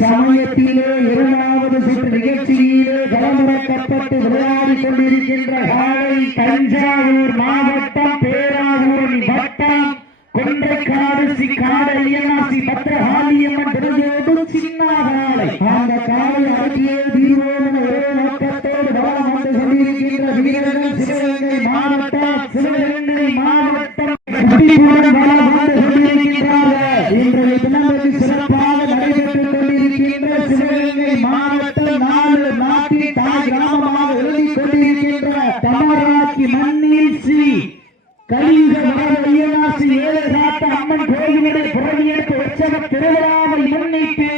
சமயத்திலே இரண்டாவது சுற்று நிகழ்ச்சியிலே களமிறக்கப்பட்டு விளையாடி கொண்டிருக்கின்ற காலை தஞ்சாவூர் மாவட்டம் பேராவூரணி வட்டம் கொன்றைக்காடு சிக்காடு ஐயனாசி பத்ரகாளியம்மன் திருவிழோடு சின்னாகாலை அந்த காலை அடக்கிய தீர்வோடு ஒரே நோக்கத்தோடு வளம் வந்து கொண்டிருக்கின்ற வீரர்கள் சிவகங்கை மாவட்டம் இன்றைய தினத்தில் சிறப்பாக நடைபெற்றுக் கொண்டிருக்கின்ற சிவகங்கை மாவட்டம் நாட்டின் தாய் கிராமமாக எழுதிக் கொண்டிருக்கின்ற தமராக்கி மண்ணில் ஸ்ரீ கலிங்க ஐயனாசி ஏழராட்ட அம்மன் கோயிலுடைய புறவியேற்பு உற்சவ திருவிழாவை முன்னிட்டு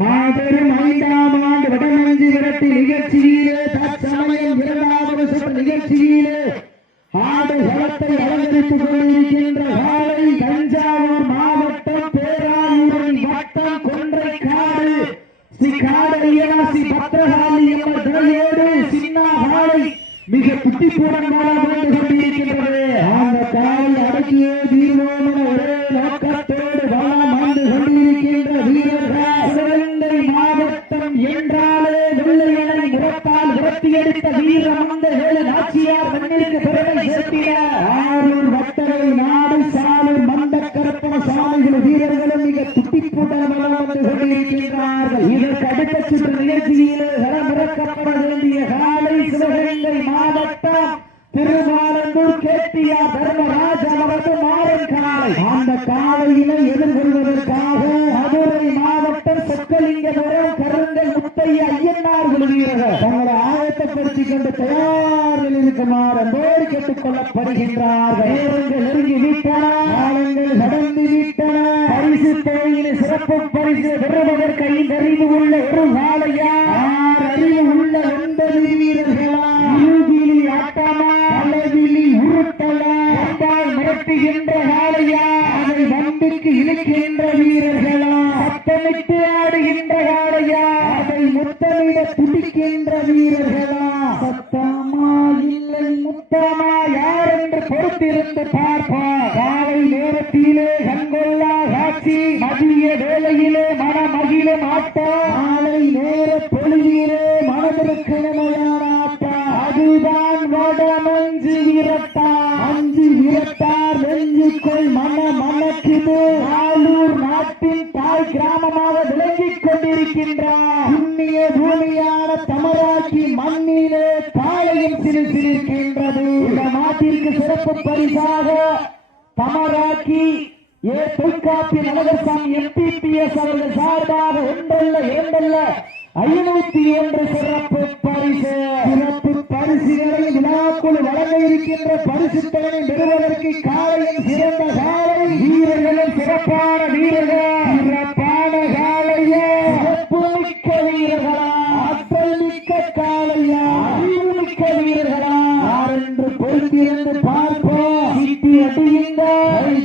மாபெரும் 5ஆம் ஆண்டு வடமஞ்சி விரட்டி நிகழ்ச்சியிலே தற்சமயம் 2வது சுற்று நிகழ்ச்சியிலே ஆடு களத்தை அலங்கரித்துக் கொண்டிருக்கின்ற காலை தஞ்சாவூர் மாவட்டம் பேராவூரணி வட்டம் கொன்றைக்காடு ஸ்ரீ காடு ஐயனாசி பத்ரகாளியம்மன் துணையோடு சின்ன காலை மிக குட்டிப்புடன் வந்து கொண்டிருக்கின்றது. அந்த காலை அடக்கிய தீர்வோம் ஒரே நோக்கத்தோடு வளம் வந்து கொண்டிருக்கின்ற வீரர்கள் சிவகங்கை மாவட்டம் என்றாலே வெள்ளையனை முறத்தால் விரட்டி எடுத்த வீரமந்த வேலு நாச்சியார் மண்ணிற்கு பெருமை சேர்த்திட ஆரூர் வட்டரை நாடு சாலூர் மந்தக்கரப்பன சாலைகள் வீரர்களும் மிக குட்டிப்புடன் வளம் வந்து கொண்டிருக்கின்றார்கள். இதற்கு அடுத்த சுற்று நிகழ்ச்சியிலே களமிறக்கப்பட வேண்டிய காலை சிவகங்கை மாவட்டம் திருமாலந்தூர் கேட்டியார் தர்மராஜ் அவரது மாறன் காலை. அந்த காலையினை எதிர்கொள்வதற்காக மதுரை மாவட்டம் சொக்கலிங்கபுரம் கருங்கல் முத்தைய ஐயனார் குழு வீரர்கள் தங்களை ஆயத்தப்படுத்திக் கொண்டு தயாரில் இருக்குமாறு அன்போடு கேட்டுக் கொள்ளப்படுகின்றார்கள். நேரங்கள் நெருங்கி விட்டன, காலங்கள் கடந்து விட்டன. பரிசு தொகையினை சிறப்பு பரிசு பெறுவதற்கு 5 அறிவு உள்ள ஒரு காலையா 6 அறிவு உள்ள 9 வீரர்களா இருகிலி ஆட்டமா அளவிலி உருட்டலா கண்டால் மிரட்டுகின்ற காலையா அதை வம்பிற்கு இழுக்கின்ற வீரர்களா சத்தமிட்டு ஆடுகின்ற காலையா அதை முத்தமிட துடிக்கின்ற வீரர்களா சத்தமா இல்லை முத்தமா யார் என்று பொறுத்திருந்து பார்ப்பார். காலை நேரத்திலே கண்கொள்ளா காட்சி, மதிய வேளையிலே மனமகிழும் ஆட்டம், காலை நேர பொழுதிலே மனதிற்கு நிலையான ஆட்டம், அதுதான் வடமஞ்சு விரட்டா. அஞ்சு விரட்டார் நெஞ்சுக்குள் மனக்குது. ஆலூர் நாட்டின் தாய் கிராமமாக விளங்கிக் கொண்டிருக்கின்றார். புண்ணிய பூமியான தமராக்கி மண்ணிலே காலையும் சிரிக்கின்றது. இந்த நாட்டிற்கு சிறப்பு பரிசாக தமராக்கி தொல்காப்பி நலகர்சாமி MPPS அவர்கள் சார்பாக ஒன்றல்ல இரண்டல்ல 501 சிறப்பு பரிசு. சிறப்பு பரிசுகளை விழாக்குழு வழங்க இருக்கின்ற பரிசுத்தனை பெறுவதற்கு காலையில் சிறந்த காலை வீரர்களும் சிறப்பான வீரர்கள், சிறப்பான காலையே சிறப்பு மிக்க வீரர்களா, ஆற்றல் மிக்க காலையா, அறிவு மிக்க வீரர்களா என்று பொறுத்திருந்து பார்ப்போம். சீட்டி அடியுங்க,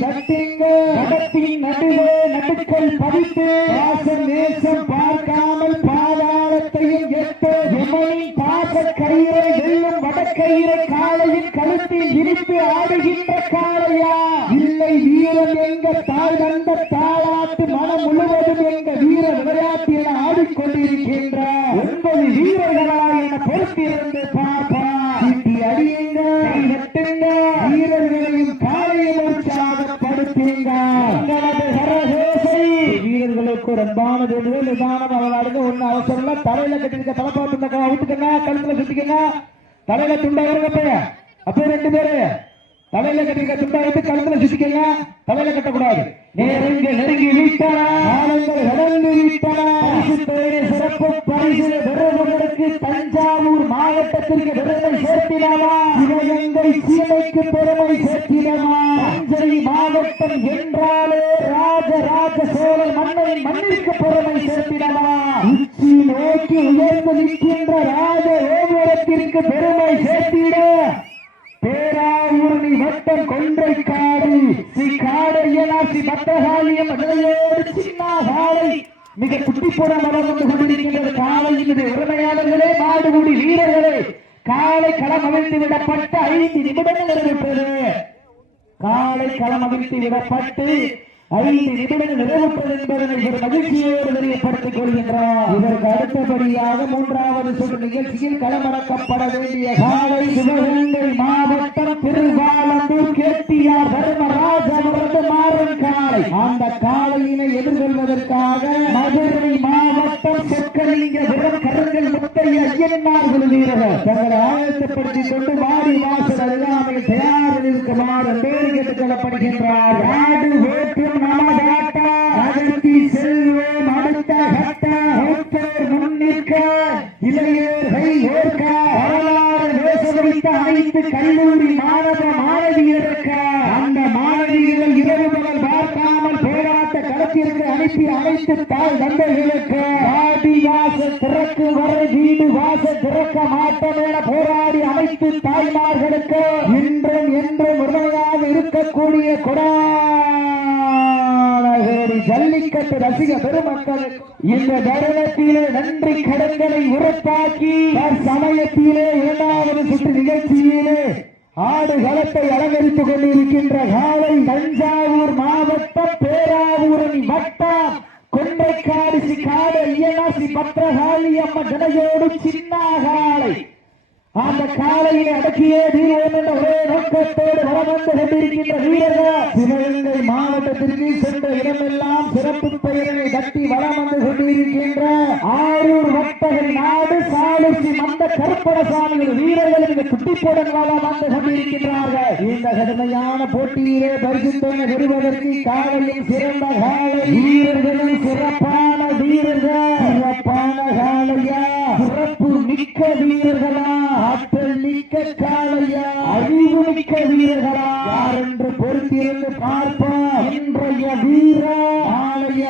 தட்டுங்க, நடத்தின் நடுவே நடுக்கல் பதித்து பாசம் நேசம் பார்க்காமல் பாதாளத்தையும் எட்டு எமனின் பாச கயிறை வெல்லும் வடக்கயிறை காலையின் கழுத்தில் இடித்து ஆடுகின்ற காலையா இல்லை வீரம் எங்க தாய் வந்த தாளாட்டு மனம் முழுவதும் எங்க வீர விளையாட்டு என ஆடிக்கொண்டிருக்கின்ற 9 வீரர்களா என பொறுத்திருந்து பார்ப்பா. சீட்டி அடியுங்க, வெட்டுங்க, வீரர்களையும் காலையில் உற்சாகப்படுத்துங்க. வீரர்களுக்கு ஒரு அன்பானது நிதானம் அவர்களுக்கு ஒண்ணு அவசரம் இல்ல. தலையில கட்டிருக்க தலைப்பாட்டு அவுத்துக்கங்க, கழுத்துல சுத்திக்கங்க, தலையில துண்டா இருங்க. அப்ப 2 பேரு தலையில கட்டிருக்க துண்டா எடுத்து கழுத்துல சுத்திக்கங்க, தலையில கட்டக்கூடாது. நேரங்கள் நெருங்கி விட்டன, காலங்கள் கடந்து விட்டன. சிறப்பு பரிசு பெறுவதற்கு தஞ்சாவூர் மாவட்டத்திற்கு பெருமை சேர்த்தினமா, சிவகங்கை சீமைக்கு பெருமை சேர்த்தினமா. தஞ்சை மாவட்டம் என்றாலே ராஜராஜ சோழன் மன்னரின் மண்ணிற்கு பெருமை சேர்த்தினமா. உச்சி நோக்கி உயர்ந்து நிற்கின்ற ராஜ ஓமரத்திற்கு பெருமை சேர்த்திட பேராவூரணி வட்டம் கொன்றைக்காடு ஸ்ரீ காடு ஐயனாசி பத்ரகாளியம்மன் சின்ன காலை மிக குட்டிப்புறம் வளர்ந்து கொண்டிருக்கின்ற வருகின்றது. உரிமையாளர்களே, மாடுகுடி வீரர்களே, காலை களம் அமைத்து விடப்பட்ட 5 நிமிடங்கள் நிறைவேற்றது. காலை களம் அமைத்து விடப்பட்டு 5 நிமிடங்கள் நிறைவுற்றது என்பதனை ஒரு மகிழ்ச்சியோடு தெரியப்படுத்திக் கொள்கின்றார். இதற்கு அடுத்தபடியாக 3வது சுற்று நிகழ்ச்சியில் களமிறக்கப்பட வேண்டிய காலை சிவகங்கை மாவட்டம் திருவாலந்தூர் கேட்டியார் தர்மராஜ் அவரது மாறன் காலை. அந்த காலையினை எதிர்கொள்வதற்காக மதுரை மாவட்டம் சொக்கலிங்கபுரம் கருங்கல் முத்தைய ஐயனார் வீரர்கள் தங்களை ஆயத்தப்படுத்திக் கொண்டு வாடி வாசல் அருகாமையில் தயாரில் இருக்குமாறு பேர் கேட்டுக் கொள்ளப்படுகின்றார். நாடு வேற்றும் நமதாட்டா அதற்கு செல்வோம் அடுத்த கட்ட மூத்தோர் முன்னிற்க இளையோரை ஏற்க வரலாறு பேச வைத்த அனைத்து கல்லூரி மாணவ மாணவியருக்க அந்த மாணவிகளை இரவு பகல் பார்க்காமல் போராட்ட களத்திற்கு அனுப்பி அனைத்து தாய் தந்தைகளுக்கு வாடி வாசல் திறக்கும் வரை வீடு வாசல் திறக்க மாட்டோம் என போராடி அனைத்து தாய்மார்களுக்கு இன்றும் என்றும் உண்மையாக இருக்கக்கூடிய கொடா ஜல்லிக்கட்டு ரசிக பெருமக்கள் இந்த தருணத்திலே நன்றி கடன்களை உறுப்பாக்கி சமயத்திலே 2வது சுற்று நிகழ்ச்சியிலே ஆடுகளத்தை அலங்கரித்துக் கொண்டிருக்கின்ற காலை தஞ்சாவூர் மாவட்டம் பேராவூரணி வட்டம் கொண்டைக்காடு காடு ஐயனாசி பத்திரகாளி அம்ம ஜனையோடு சின்ன காலை. அந்த காலையை அடக்கியே தீர்வோம் என்ற ஒரே நோக்கத்தோடு வளம் வந்து கொண்டிருக்கின்ற வீரர்கள் சிவகங்கை மாவட்டத்திற்கு சென்ற இடமெல்லாம் சிறப்பு பெயரை கட்டி வளம் வந்து கொண்டிருக்கின்ற ஆரூர் வட்டகை நாடு சாலுசி மந்த கருப்பணசாமி வீரர்கள் இந்த குட்டிப்போடன் வளம் வந்து கொண்டிருக்கின்றார்கள். இந்த கடுமையான போட்டியிலே பரிசுத்தனை பெறுவதற்கு காலையில் சிறந்த காலை வீரர்களும் சிறப்பான வீரர்கள் சிறப்பான காலையா சிறப்பு மிக்க வீரர்களா ஆற்றல் மிக்க காலையா அறிவு மிக்க வீரர்களா யார் என்று பொறுத்திருந்து பார்ப்போம். இன்றைய வீர ஆலய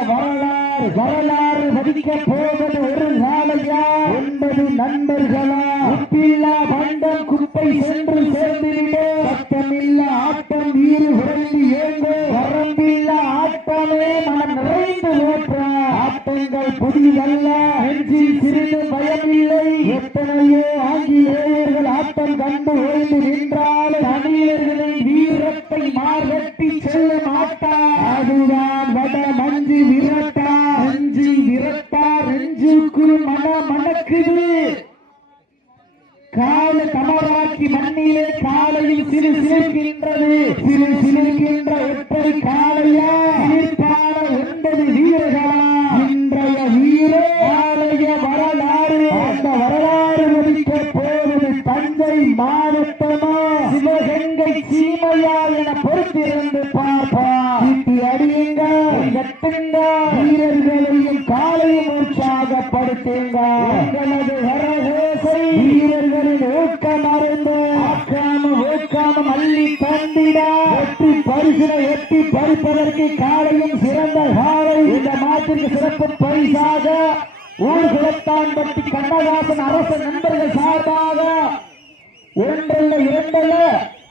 வரலாறு பதிக்க போவது ஒரு காலையா 9 நண்பர்களா உப்பில்லா பண்டம் குப்பை சென்று சேர்ந்துவிடு சத்தமில்ல ஆட்டம் வீறு உறைந்து ஏங்கு வரம்பில்ல ஆட்டமே மனம் நிறைந்து ஓற்ற ஆட்டங்கள் புதிதல்ல நெஞ்சில் சிறிது பயமில்லை. எத்தனையோ ஆங்கிலேயர்கள் ஆட்டம் கண்டு ஓய்ந்து நின்றால் தமிழர்களின் வீரத்தை மார்கட்டி செல்லும் ஆட்டா அதுதான் வட மஞ்சு விரட்டா நெஞ்சு விரட்டா நெஞ்சுக்குள் மணக்குது. கால தமராக்கி மண்ணிலே காலையில் சிறு சிலிர்கின்றது சிலிர்கின்ற ஒற்றை காலையா சிலிர்ப்பான 9 வீரர்களா இன்றைய வீர ஆலய வரலாறு. அந்த வரலாறு மதிக்க போவது தஞ்சை மாவட்டமா சிவகங்கை சீமையா என பொறுத்திருந்து பார்ப்பா. அடியுங்க கட்டுங்க வீரர்களையும் காலையும் உற்சாகப்படுத்துங்க. உங்களது வரவேசை வீரர்களின் ஊக்கம் அருந்து ஊக்காம அள்ளி தந்திட எட்டி பரிசினை எட்டி பறிப்பதற்கு காலையும் சிறந்த காலை. இந்த மாட்டிற்கு சிறப்பு பரிசாக ஊர்குளத்தான்பட்டி கண்ணதாசன் அரசு நண்பர்கள் சார்பாக 1 2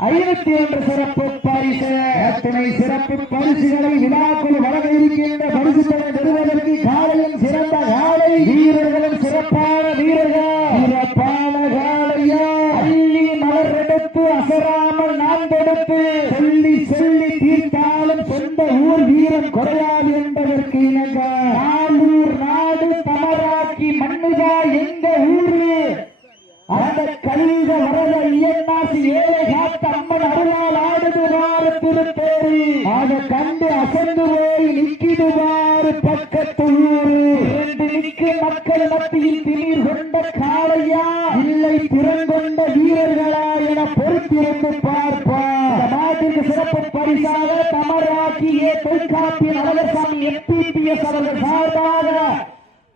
51 சிறப்பு பரிசு. அத்தனை சிறப்பு பரிசுகளை விழாக்குழு வழங்க இருக்கின்ற பரிசுகளை பெறுவதற்கு காலையும் சிறந்த காலை வீரர்களும் சிறப்பான வீரர்கள் சிறப்பான காலையா அள்ளி மலர் எடுத்து அசராமல் நான் கொடுத்து சொல்லி சொல்லி தீர்த்தாலும் சொந்த ஊர் வீரன் குறையாது என்பதற்கு இணங்க நாளூர் நாடு தமராக்கி மண்ணுதா எங்க ஊரு அந்த கல்க வரத ஐயனாசி ஏழை காத்த அம்மன் அருளால் ஆடுதுவாறு திருத்தேரி அதை கண்டு அசந்து போய் நிற்கிடுவாறு பக்கத்து ஊரு 2 நிற்கு மக்கள் மத்தியில் திடீர் கொண்ட காளையா இல்லை திறங்கொண்ட வீரர்களா என பொறுத்திருந்து பார்ப்பார். நாட்டிற்கு சிறப்பு பரிசாக தமராக்கியே தொல்காப்பியன் அழகசாமி எம்பிபிஎஸ் அவர்கள் சார்பாக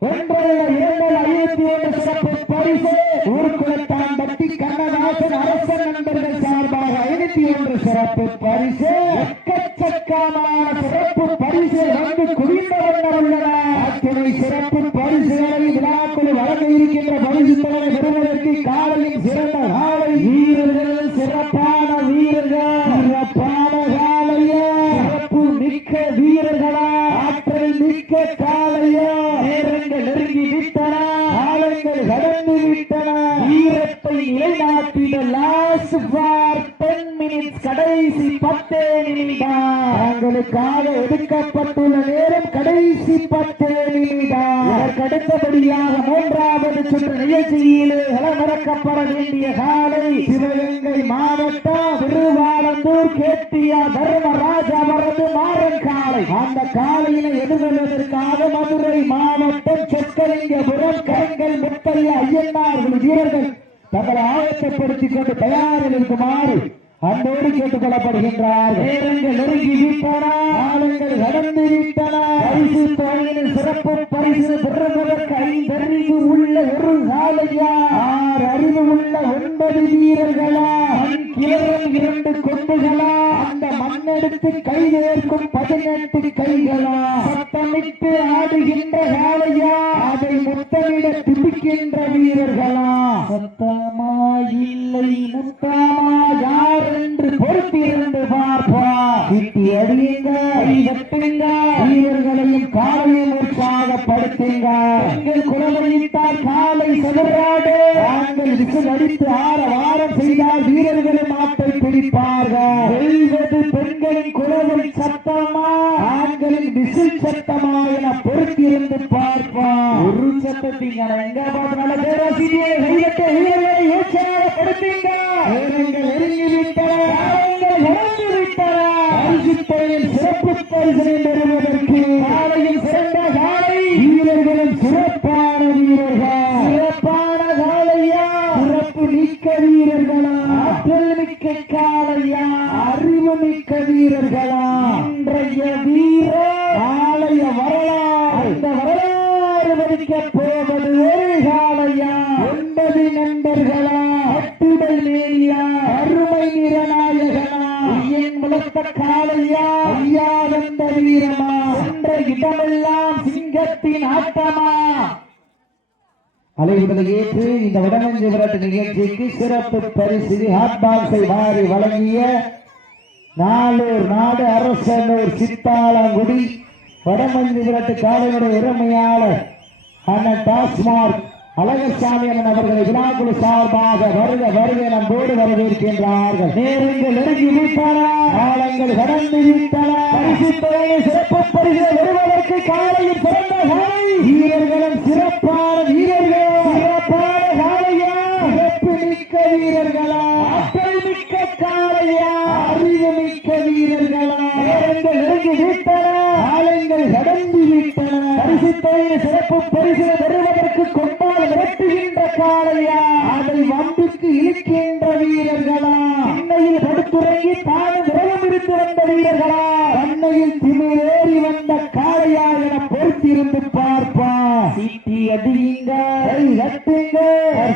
1 2 51 சிறப்பு பரிசு ஊர்குளத்தான்பட்டி கண்ணதாசன் அரசன் நண்பர்கள் சார்பாக 51 சிறப்பு பரிசு எக்கச்சக்கமான சிறப்பு பரிசு வந்து குவிந்த வண்ணம் உள்ளன. அத்தனை சிறப்பு பரிசுகளை விழாக்குழு வழங்க இருக்கின்ற பரிசு தலைமை பெறுவதற்கு காலையும் சிறந்த காலை வீரர்கள் சிறப்பான வீரர்கள் சிறப்பான காலையா சிறப்பு மிக்க வீரர்களா ஆற்றல் மிக்க காலையா நேரங்கள் நெருங்கி விட்டன. காலங்கள் கடந்து விட்டன. வீரத்தை நிலைநாட்டிட லாஸ்ட் ஃபார் 10 மினிட்ஸ், கடைசி 10 நிமிடம். தங்களுக்காக ஒதுக்கப்பட்டுள்ள நேரம் கடைசி 10 நிமிடம். இதற்கு அடுத்தபடியாக மூன்றாவது சுற்று நிகழ்ச்சியிலே களமிறக்கப்பட வேண்டிய காலை சிவகங்கை மாவட்டம் திருவாலந்தூர் கேட்டியா தர்மராஜ் அவரது மாறன் காலை. அந்த காலையினை எதிர்கொள்வதற்காக மதுரை மாவட்டம் சொக்கலிங்கபுரம் கரங்கள் முத்தையா ஐயனார் வீரர்கள் தங்களை ஆயத்தப்படுத்திக் கொண்டு தயாரில் இருக்குமாறு அன்போடு கேட்டுக் கொள்ளப்படுகின்றார். நேரங்கள் நெருங்கி விட்டன, காலங்கள் கடந்து விட்டன. பரிசு தொகையின் சிறப்பு பரிசு பெறுவதற்கு 5 அறிவு உள்ள ஒரு காலையா, 6 அறிவு உள்ள 9 வீரர்களா, கிளறும் 2 கொம்புகளா, அந்த மண்ணெடுத்து கைதேர்க்கும் 18 கைகளா, சத்தமிட்டு ஆடுகின்ற காலையா, அதை முத்தமிட துடிக்கின்ற வீரர்களா, சத்தமா இல்லை முத்தமா யார் என்று பொறுத்திருந்து பார்ப்பா. கிட்டி அடியுங்க, வெட்டுங்க, வீரர்களையும் காலையும் உற்சாகப்படுத்துங்க. எங்கள் குலவழித்தால் காலை செதறாடு, நாங்கள் விசில் அடித்து வாரம் செய்தால் வீரர்களும் ஆட்டை பிடிப்பார்கள். வெல்வது பெண்களின் குலவழி சத்தமா ஆண்களின் விசில் சத்தமா என பொறுத்திருந்து பார்ப்பா. ஒரு சத்தத்தீங்க எங்க பார்த்தால பேராசிரியை கையத்தை வீரர்களை உற்சாகப்படுத்துங்க. வீரர்கள் நெருங்கி விட்டன, இறந்து விட்டன. பரிசுத்தையில் சிறப்பு பரிசனை பெறுவதற்கு காலையில் சிறந்த காலை, வீரர்களும் சிறப்பான வீரர்கள். சிறப்பான காலையா, சிறப்பு மிக்க வீரர்களா, ஆற்றல் மிக்க காலையா, அறிவு மிக்க வீரர்களா. இன்றைய வீரர் நாளைய வரலாறு, அந்த வரலாறு வடிக்கப் போவது ஒரு காலையா, 9 நண்பர்களா, அட்டுடல் மேனியா, அருமை நிறநாயகனா, என் வளர்த்த காலையா, ஐயா வந்த வீரமா, என்ற இடமெல்லாம் சிங்கத்தின் ஆட்டமா. அலைகளை ஏற்று இந்த வடமஞ்சி விரட்டு நிகழ்ச்சிக்கு சிறப்பு பரிசு ஹாட் பாக்ஸை வாரி வழங்கிய நாளூர் நாடு அரசனூர் சித்தாளங்குடி வடமஞ்சி விரட்டு காலையுடைய இறமையாளர் அண்ணன் டாஸ்மார்க் அழகசாமி அவர்களை விழாக்குழு சார்பாக வருக வருக நம்போடு வரவேற்கின்றார்கள். நேரங்கள் நெருங்கி விட்டன, காலங்கள் கடந்து விட்டன. சிறப்பு பரிசு வருவதற்கு காலையில் சிறந்த காலை, வீரர்களும் சிறப்பான வீரர்கள், சிறப்பான காலையா, சிறப்பு மிக்க வீரர்களா, ஆற்றல் மிக்க காலையா, அறிவு மிக்க வீரர்களா. நேரங்கள் நெருங்கி விட்டன, காலங்கள் கடந்து விட்டன. பரிசுத்தையின் சிறப்பு பரிசு வருவதற்கு கொண்டால் விரட்டுகின்ற காலையா, அதை வம்புக்கு இழுக்கின்ற வீரர்களா, அன்னையில் படுத்துறங்கி தானும் விரதம் இருந்து வந்த வீரர்களா, அன்னையில் திமிரேறி வந்த காளையா என பொறுத்திருந்து பார்ப்பா. சீட்டி அடியுங்க, கட்டுங்க.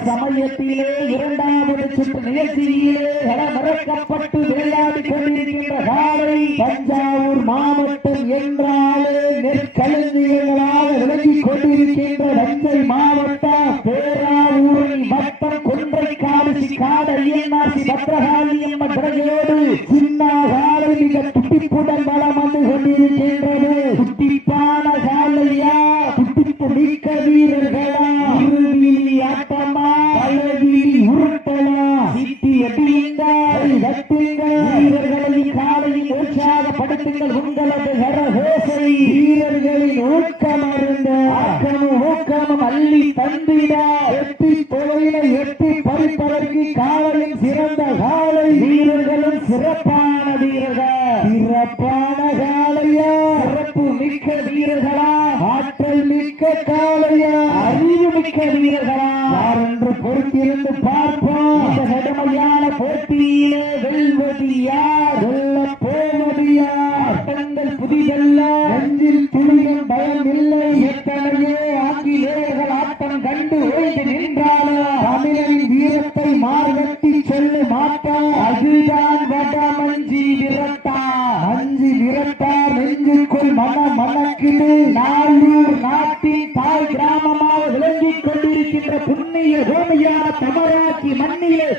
சமயத்திலே 2வது சுற்று நிகழ்ச்சியிலே களமிறக்கப்பட்டு விளையாடி கொண்டிருக்கின்ற காலை தஞ்சாவூர் மாவட்டம் என்றாலே நெற்களஞ்சியங்களாக விளங்கிக் கொண்டிருக்கின்ற தஞ்சை மாவட்டம் பேராவூரணி வட்டம் கொன்றைக்காடு காடு ஐயனாசி பத்ரகாளியம்ம திரையோடு சின்ன காலை மிக துட்டிப்புடன் வளம் வந்து கொண்டிருக்கின்றது. துட்டிப்பான காலையா, துட்டிப்பு மிக்க வீரர்களா, இருவிழி ஆட்டமா, பலவிழி உருட்டலா. சிட்டி எட்டியுங்கள், கட்டுங்கள், வீரர்களின் காலையில் உற்சாகப்படுத்துங்கள். உங்களது கரகோசை வீரர்களின் ஊக்கம் அருந்த ஆக்கமும் ஊக்கமும் அள்ளி தந்திட எட்டி தொலைல எட்டி பறிப்பதற்கு காலையும் சிறந்த காலை, வீரர்களும் சிறப்பான வீரர்கள். சிறப்பான காலையா, சிறப்பு மிக்க வீரர்களா, ஆற்றல் மிக்க காலையா, அறிவு மிக்க வீரர்களா, யாரென்று பொறுத்திருந்து பார்ப்போம். இந்த கடுமையான போட்டியிலே வெல்வது யார், வெல்ல போவது யார்? ஆட்டங்கள் புதிதல்ல, நெஞ்சில் துளியும் பயம் இல்லை. எத்தனையோ ஆங்கிலேயர்கள் ஆட்டம் கண்டு ஓய்ந்து நின்றாலும் தமிழரின் வீரத்தை மார்கட்டி சொல்ல மாட்டார். அதுதான் வடமஞ்சி விரட்டா. மஞ்சி விரட்டா நெஞ்சுக்குள் மணக்குது. நாளூர் நாட்டின் தாய் கிராமமாக விளங்கிக் கொண்டிருக்கின்ற புண்ணிய பூமியான தமராக்கி மண்ணிலே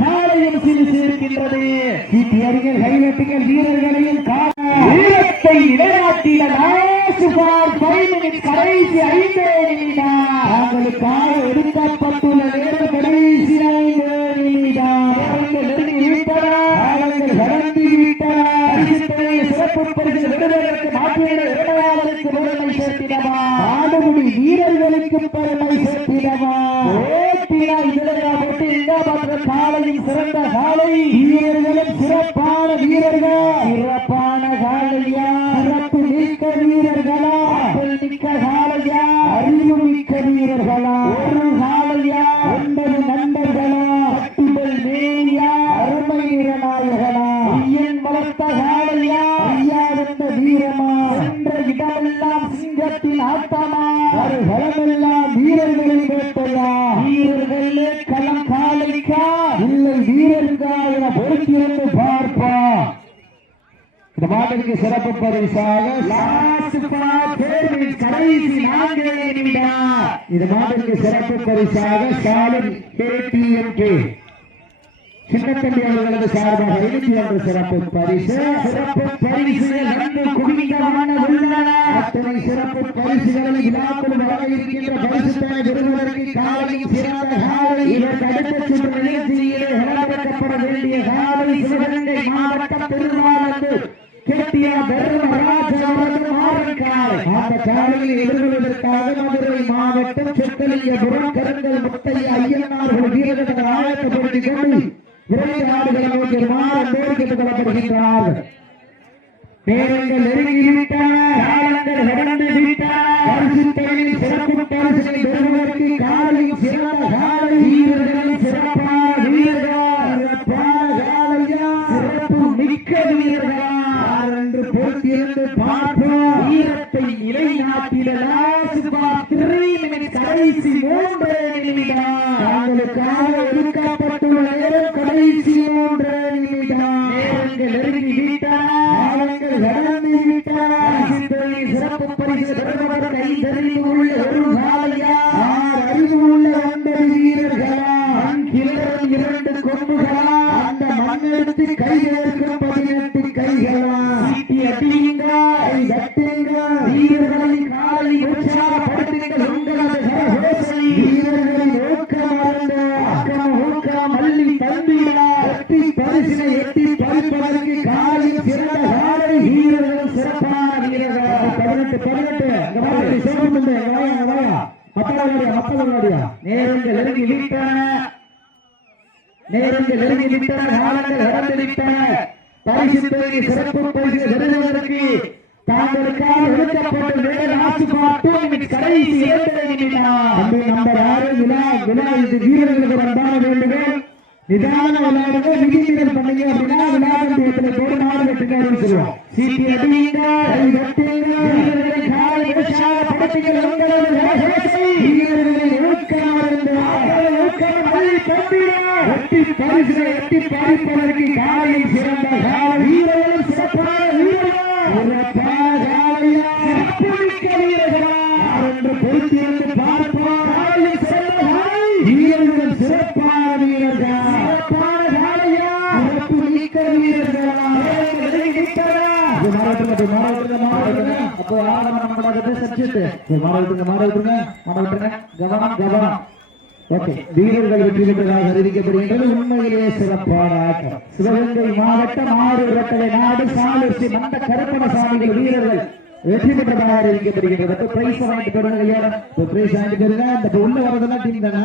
காலையும் சிறு சேர்க்கின்றது. சீட்டி அறிஞர் கைவெட்டுகள் வீரர்களையும் வீரத்தை நிலைநாட்டின சுமார் 5 minutes கடைசி 5 நிமிடம் அவங்களுக்காக ஒதுக்கப்பட்டுள்ள நேரம் கடைசி 5 நிமிடம் நெருங்கி விட்டன கடந்து விட்டன சிறப்பு பரிசு விடுவதற்கு மாற்றிட இரண்டாவதற்கு பெருமை சேர்த்திடவா ஆடுமுடி வீரர்களுக்கு பெருமை சேர்த்திடவா ஓட்டினா இதழா போட்டு இந்த காலையும் சிறந்த காலை வீரர்களும் சிறப்பான வீரர்கள் சிறப்பான காலையா சிறப்பு மிக்க வீரர்களா மிக்க காலையா அறிவு மிக்க வீரர்களா ஒரு காலையா 9 நண்பர்களா கட்டுதல் மேனியா அருமை நிறநாயகனா ஐயன் வளர்த்த காலையா ஐயா வந்த வீரமா சென்ற இடமெல்லாம் சிங்கத்தின் ஆட்டமா ஒரு களமெல்லாம் வீரர்களை வேட்டையா வீரர்களே களம் காலைக்கா இல்லை வீரர்களா என பொறுத்திருந்து பார்ப்பா இந்த மாட்டிற்கு சிறப்பு பரிசாக கடைசி 4 நிமிடம் இந்த மாட்டிற்கு சிறப்பு பரிசாக ஸ்டாலின் KTMK சின்னத்தம்பி அவர்களது சார்பாக 21 சிறப்பு பரிசு நன்கு குவிந்தமான உள்ளன அத்தனை சிறப்பு பரிசுகளை விழாக்குள் வர இருக்கின்ற பரிசுத்தனை பெறுவதற்கு காலையும் சிறந்த காலை இதற்கு அடுத்த சுற்று நிகழ்ச்சியிலே விளம்பரப்பட வேண்டிய காலை சிவகங்கை மாவட்டம் திருவாரூர் கேட்டியா தர்மராஜ் அவர்கள் மாறக்காலை அந்த காலையை எதிர்கொள்வதற்காக மதுரை மாவட்டம் சொக்கலிங்கபுரம் கருங்கல் முத்தையா ஐயனார்கள் வீரர்கள் ஆயத்தப்படுத்திக் கொண்டு 2 நாடுகளை நோக்கி மாறந்தோடு கேட்டுக் கொள்ளப்படுகின்றார்கள் பேரங்கள் நெருங்கிவிட்டன காலங்கள் கடந்து விட்டன பரிசுத்தனின் சிறப்பு பரிசுகளை பெறுவதற்கு காலையும் சிறந்த காலை வீரர்களும் சிறப்பான வீரர்கள் சிறப்பான காலையா சிறப்பு மிக்க வீரர்களா என்று பொறுத்திருந்து பார்ப்போம் வீரத்தை நிலைநாட்டிட கடைசி 3 நிமிடம் அவங்களுக்காக ஒதுக்கப்பட்டுள்ள நேரம் கடைசி 3 நிமிடம் நேரங்கள் நெருங்கி விட்டன காலங்கள் கடந்து விட்டன சிறப்பு பரிசு பெறுவதற்கு கைதறிந்து உள்ள ஒரு காலையா அறிவு உள்ள 9 வீரர்களா கிளறும் 2 கொம்புகளா அந்த மண்ணெடுத்து கையேற்கும் 18 கைகளா சீட்டி அடியுங்க தட்டுங்க வீரர்களின் காலை உற்சாகப்படுத்துங்கள் உங்களது கரகோசை வீரர்களின் ஊக்கம் அருந்த ஊக்கம் மல்லி தம்பிடா எட்டி பரிசினை எட்டி பறிப்பதற்கு காலையும் சிறந்த காலை வீரர்களும் சிறப்பான வீரர்கள் 18 சிறப்பு மக்களுடைய நேரங்கள் நெருங்கி விட்டன காலங்கள் கடந்து விட்டன பரிசு சிறப்பு பரிசு பெறுவதற்கு தாங்களுக்காக ஒதுக்கப்பட்ட கடைசி 2 நிமிடம் நம்பர் 6 விழா இது வீரர்களுக்கு வந்தான வேண்டுகள் நிதான விளையாடுங்க விதிகள் பண்ணீங்க அப்படின்னா விளையாட்டு போடு நாடு வெட்டுக்காரன்னு சொல்லுவோம் சீட்டி அடிங்க வீரர்களை காலை உற்சாகப்படுத்துங்கள் வீரர்களை எட்டி பரிசுகளை எட்டி பறிப்பதற்கு காலை சிறந்த காலை வீரர்களும் சிறப்பான பொறுத்திருந்து பார்ப்போம் வீரர்கள் சிறப்பான வீரர்கள் சிறப்பான காலையா சிறப்பு மிக்க வீரர்களா அப்போ கவனம் ஓகே வீரர்கள் வெற்றி பெற்றதாக அறிவிக்கப்படுகின்றது உண்மையிலேயே சிறப்பான ஆட்டம் சிவகங்கை மாவட்டம் 6 இரட்டை நாடு சாலூர்சி மந்த கருப்பணசாமிகள் வீரர்கள் வெற்றி பெற்றதாக அறிவிக்கப்படுகின்றது பிரைஸ் வாங்கிட்டு போடுங்க ஐயா பிரைஸ் வாங்கிட்டு போயிருங்க இந்த உள்ள வரதெல்லாம் டீம் தானா